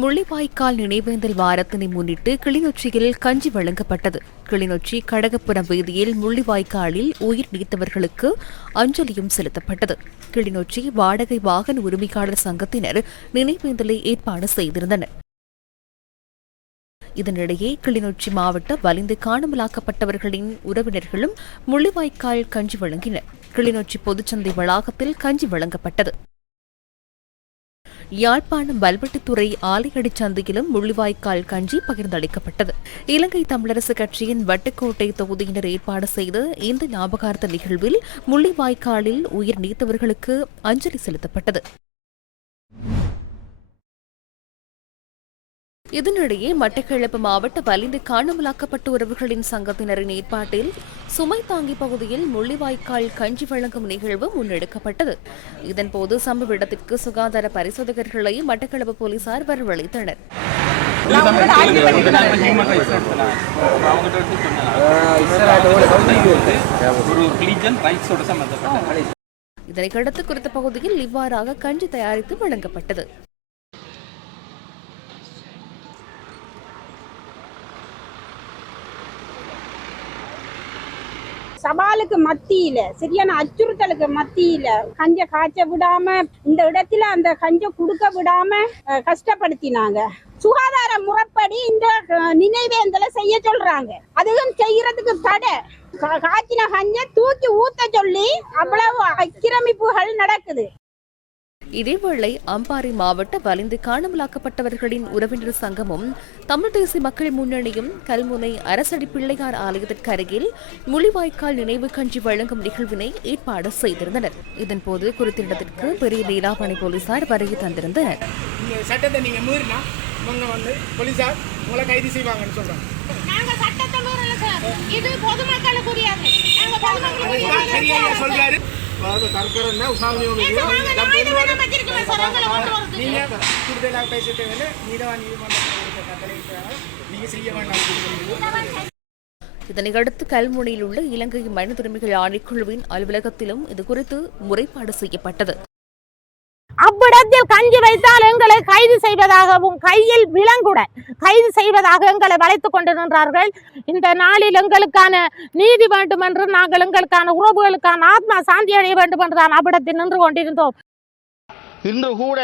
முள்ளிவாய்க்கால் நினைவேந்தல் வாரத்தினை முன்னிட்டு கிளிநொச்சியில் கஞ்சி வழங்கப்பட்டது. கிளிநொச்சி கடகப்புறம் வீதியில் முள்ளிவாய்க்காலில் உயிர் நீத்தவர்களுக்கு அஞ்சலியும் செலுத்தப்பட்டது. கிளிநொச்சி வாடகை வாகன உரிமையாளர் சங்கத்தினர் நினைவேந்தலை ஏற்பாடு செய்திருந்தனர். இதனிடையே கிளிநொச்சி மாவட்ட வலிந்து காணாமலாக்கப்பட்டவர்களின் உறவினர்களும் முள்ளிவாய்க்கால் கஞ்சி வழங்கினர். கிளிநொச்சி பொதுச்சந்தை வளாகத்தில் கஞ்சி வழங்கப்பட்டது. யாழ்ப்பாணம் வல்வெட்டுத்துறை ஆலையடி சந்தையிலும் முள்ளிவாய்க்கால் கஞ்சி பகிர்ந்தளிக்கப்பட்டது. இலங்கை தமிழரசு கட்சியின் வட்டுக்கோட்டை தொகுதியினர் ஏற்பாடு செய்த இந்த ஞாபகார்த்த நிகழ்வில் முள்ளிவாய்க்காலில் உயிர் நீத்தவர்களுக்கு அஞ்சலி செலுத்தப்பட்டது. இதனிடையே மட்டக்களப்பு மாவட்ட வலிந்து காணாமலாக்கப்பட்ட உறவுகளின் சங்கத்தினரின் ஏற்பாட்டில் சுமை தாங்கி பகுதியில் முள்ளிவாய்க்கால் கஞ்சி வழங்கும் நிகழ்வு முன்னெடுக்கப்பட்டது. இதன்போது சம்பவ இடத்திற்கு சுகாதார பரிசோதகர்களை மட்டக்களப்பு போலீசார் வரவழைத்தனர். இதனை ரிலீஜன் குறித்த பகுதியில் இவ்வாறாக கஞ்சி தயாரித்து வழங்கப்பட்டது. சவாலுக்கு மத்தியில சரியான அச்சுறுத்தலுக்கு மத்தியில கஞ்ச காய்ச்ச விடாம இந்த இடத்துல அந்த கஞ்ச கொடுக்க விடாம கஷ்டப்படுத்தினாங்க. சுகாதார முறைப்படி இந்த நினைவேந்தலை செய்ய சொல்றாங்க. அதுவும் செய்யறதுக்கு தடை. கா- காய்ச்சின கஞ்ச தூக்கி ஊத்த சொல்லி அவ்வளவு அக்கிரமிப்புகள் நடக்குது. இதேவேளை அம்பாறை மாவட்ட வலிந்து காணாமலாக்கப்பட்டவர்களின் உறவினர் சங்கமும் தமிழ் தேசிய மக்கள் முன்னணியும் கல்முனை அரசடி பிள்ளையார் ஆலயத்திற்கு அருகில் முள்ளிவாய்க்கால் நினைவு கஞ்சி வழங்கும் நிகழ்வினை ஏற்பாடு செய்திருந்தனர். இதன்போது குறித்த இடத்திற்கு பெரிய நீலாவணை போலீசார் வருகை தந்திருந்தனர். சட்டத்தை நீங்கள் மீறினா இவங்க வந்து போலீஸார் உங்களை கைது செய்வாங்கன்னு சொல்கிறாங்க நாங்க சட்டத்தை மீறல சார். இது பொதுமக்களுக்குரியது. நாங்க அதுதான் பெரியா பொதுமக்களுக்கு சொல்றாரு. அதாவது தற்கரன்னா நீங்கள் கூடுதலாக பேச தேவையில்லை நீதவான் நீதிமன்றத்தில் கட்டளை நீங்கள் செய்ய வேண்டாம் சொல்லுங்கள் இதனையடுத்து கல்முனையில் உள்ள இலங்கை மனித உரிமைகள் ஆணைக்குழுவின் அலுவலகத்திலும் இதுகுறித்து முறைப்பாடு செய்யப்பட்டது. அவ்விடத்தில் கஞ்சி வைத்தால் எங்களை கைது செய்வதாகவும் கையில் விலங்குடன் கைது செய்வதாக எங்களை வளைத்துக் கொண்டு நின்றார்கள். இந்த நாளில் எங்களுக்கான நீதி வேண்டும் என்று நாங்கள் எங்களுக்கான உறவுகளுக்கான ஆத்மா சாந்தி அடைய வேண்டும் என்று தான் அவ்விடத்தில் நின்று கொண்டிருந்தோம். இன்று கூட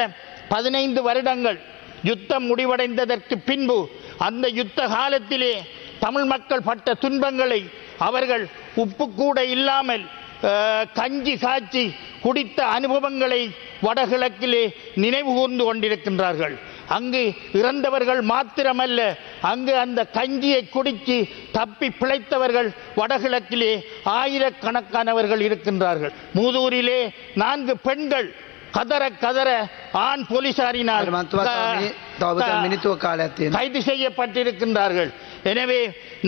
பதினைந்து வருடங்கள் யுத்தம் முடிவடைந்ததற்கு பின்பு அந்த யுத்த காலத்திலே தமிழ் மக்கள் பட்ட துன்பங்களை அவர்கள் உப்பு கூட இல்லாமல் அஹ், கஞ்சி காய்ச்சி குடித்த அனுபவங்களை வடகிழக்கிலே நினைவு கூர்ந்து கொண்டிருக்கின்றார்கள். அங்கு இறந்தவர்கள் மாத்திரமல்ல அங்கு அந்த கஞ்சியை குடித்து தப்பி பிழைத்தவர்கள் வடகிழக்கிலே ஆயிரக்கணக்கானவர்கள் இருக்கின்றார்கள். மூதூரிலே நான்கு பெண்கள் ಕದರ ಕದರ ஆண் போலீசாரினால் கைது செய்யப்பட்டிருக்கின்றார்கள். எனவே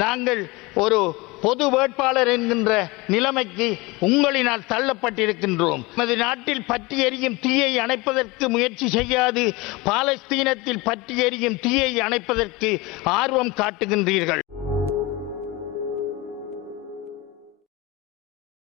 நாங்கள் ஒரு பொது வேட்பாளர் என்கின்ற நிலைமைக்கு உங்களினால் தள்ளப்பட்டிருக்கின்றோம். நமது நாட்டில் பற்றி எரியும் தீயை அணைப்பதற்கு முயற்சி செய்யாது. பாலஸ்தீனத்தில் பற்றி எரியும் தீயை அணைப்பதற்கு ஆர்வம் காட்டுகின்றீர்கள்.